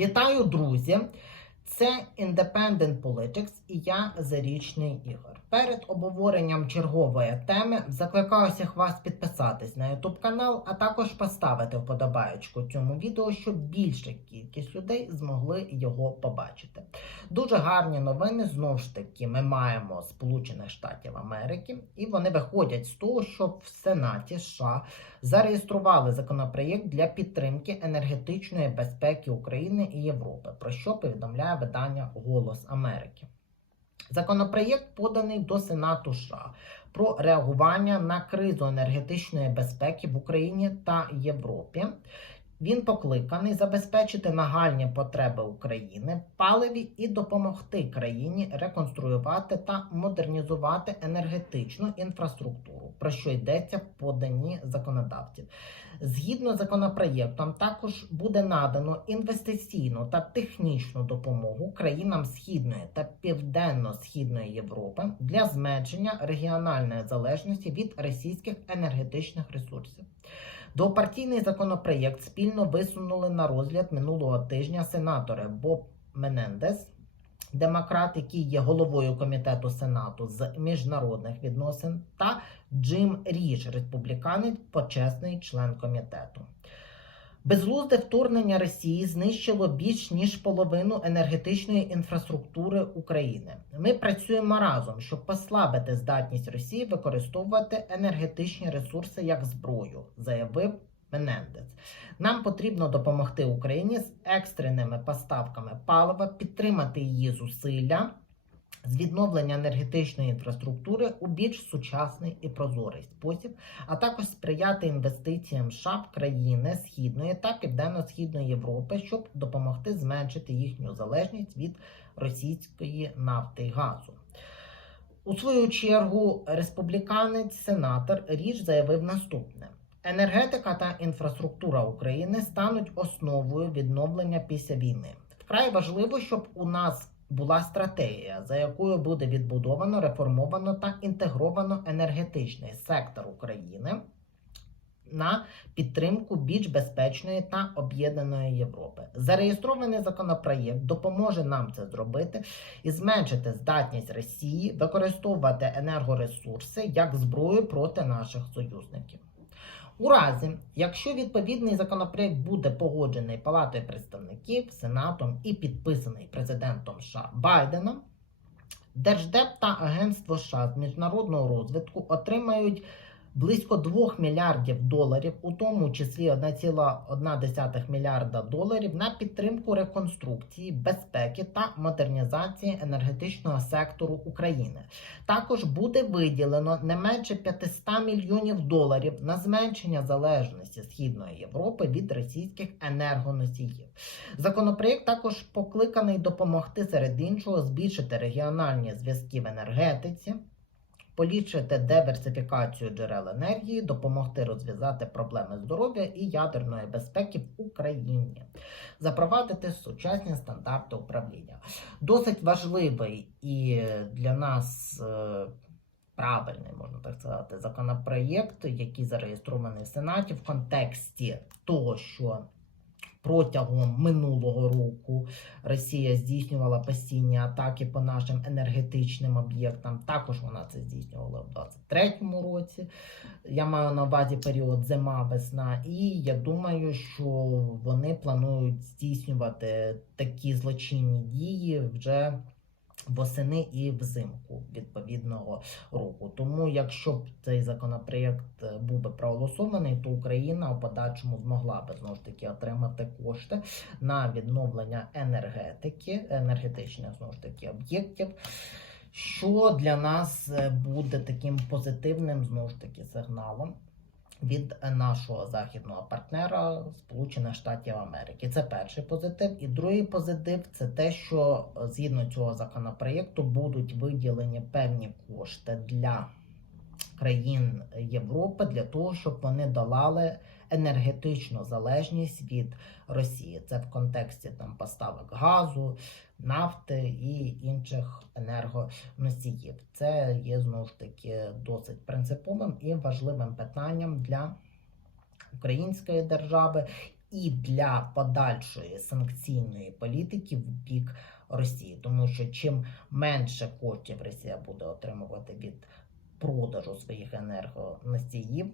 Вітаю, друзі! Це Independent Politics і я Зарічний Ігор. Перед обговоренням чергової теми закликаю всіх вас підписатись на YouTube канал, а також поставити вподобаєчку цьому відео, щоб більша кількість людей змогли його побачити. Дуже гарні новини знову ж таки ми маємо Сполучених Штатів Америки, і вони виходять з того, що в Сенаті США зареєстрували законопроєкт для підтримки енергетичної безпеки України і Європи, про що повідомляє видання Голос Америки. Законопроєкт поданий до Сенату США про реагування на кризу енергетичної безпеки в Україні та Європі. Він покликаний забезпечити нагальні потреби України паливі і допомогти країні реконструювати та модернізувати енергетичну інфраструктуру, про що йдеться в поданні законодавців. Згідно з законопроєктом, також буде надано інвестиційну та технічну допомогу країнам Східної та Південно-Східної Європи для зменшення регіональної залежності від російських енергетичних ресурсів. Двопартійний законопроєкт спільно висунули на розгляд минулого тижня сенатори Боб Менендес, демократ, який є головою комітету Сенату з міжнародних відносин, та Джим Ріж, республіканець, почесний член комітету. Безглузде вторгнення Росії знищило більш ніж половину енергетичної інфраструктури України. Ми працюємо разом, щоб послабити здатність Росії використовувати енергетичні ресурси як зброю, заявив Менендес. Нам потрібно допомогти Україні з екстреними поставками палива, підтримати її зусилля з відновлення енергетичної інфраструктури у більш сучасний і прозорий спосіб, а також сприяти інвестиціям США в країни Східної та Південно-Східної Європи, щоб допомогти зменшити їхню залежність від російської нафти і газу. У свою чергу, республіканець сенатор Річ заявив наступне. Енергетика та інфраструктура України стануть основою відновлення після війни. Вкрай важливо, щоб у нас була стратегія, за якою буде відбудовано, реформовано та інтегровано енергетичний сектор України на підтримку більш безпечної та об'єднаної Європи. Зареєстрований законопроєкт допоможе нам це зробити і зменшити здатність Росії використовувати енергоресурси як зброю проти наших союзників. У разі, якщо відповідний законопроект буде погоджений Палатою представників, Сенатом і підписаний президентом США Байденом, Держдеп та Агентство США з міжнародного розвитку отримають близько 2 мільярдів доларів, у тому числі 1,1 мільярда доларів на підтримку реконструкції, безпеки та модернізації енергетичного сектору України. Також буде виділено не менше 500 мільйонів доларів на зменшення залежності Східної Європи від російських енергоносіїв. Законопроєкт також покликаний допомогти серед іншого збільшити регіональні зв'язки в енергетиці. Поліпшити диверсифікацію джерел енергії, допомогти розв'язати проблеми здоров'я і ядерної безпеки в Україні, запровадити сучасні стандарти управління. Досить важливий і для нас е, правильний, можна так сказати, законопроєкт, який зареєстрований в Сенаті в контексті того, що Протягом минулого року Росія здійснювала постійні атаки по нашим енергетичним об'єктам. Також вона це здійснювала в 2023 році. Я маю на увазі період зима-весна, і я думаю, що вони планують здійснювати такі злочинні дії вже восени і взимку відповідного року. Тому, якщо б цей законопроєкт е, був би проголосований, то Україна у подальшому змогла би знову ж таки отримати кошти на відновлення енергетики, енергетичних знову ж таки об'єктів. Що для нас е, буде таким позитивним знову ж таки сигналом від нашого західного партнера Сполучених Штатів Америки. Це перший позитив. І другий позитив це те, що е, згідно цього законопроєкту будуть виділені певні кошти для країн Європи для того, щоб вони долали енергетичну залежність від Росії. Це в контексті там поставок газу, нафти і інших енергоносіїв. Це є знову ж таки досить принциповим і важливим питанням для української держави, і для подальшої санкційної політики в бік Росії, тому що чим менше коштів Росія буде отримувати від продажу своїх енергоносіїв,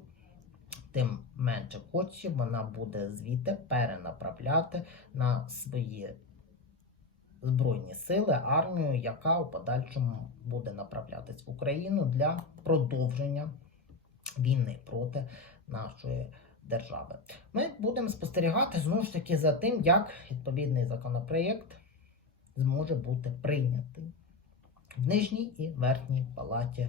тим менше коштів вона буде звідти перенаправляти на свої збройні сили, армію, яка у подальшому буде направлятись в Україну для продовження війни проти нашої держави. Ми будемо спостерігати знову ж таки за тим, як відповідний законопроєкт зможе бути прийнятий в нижній і верхній палаті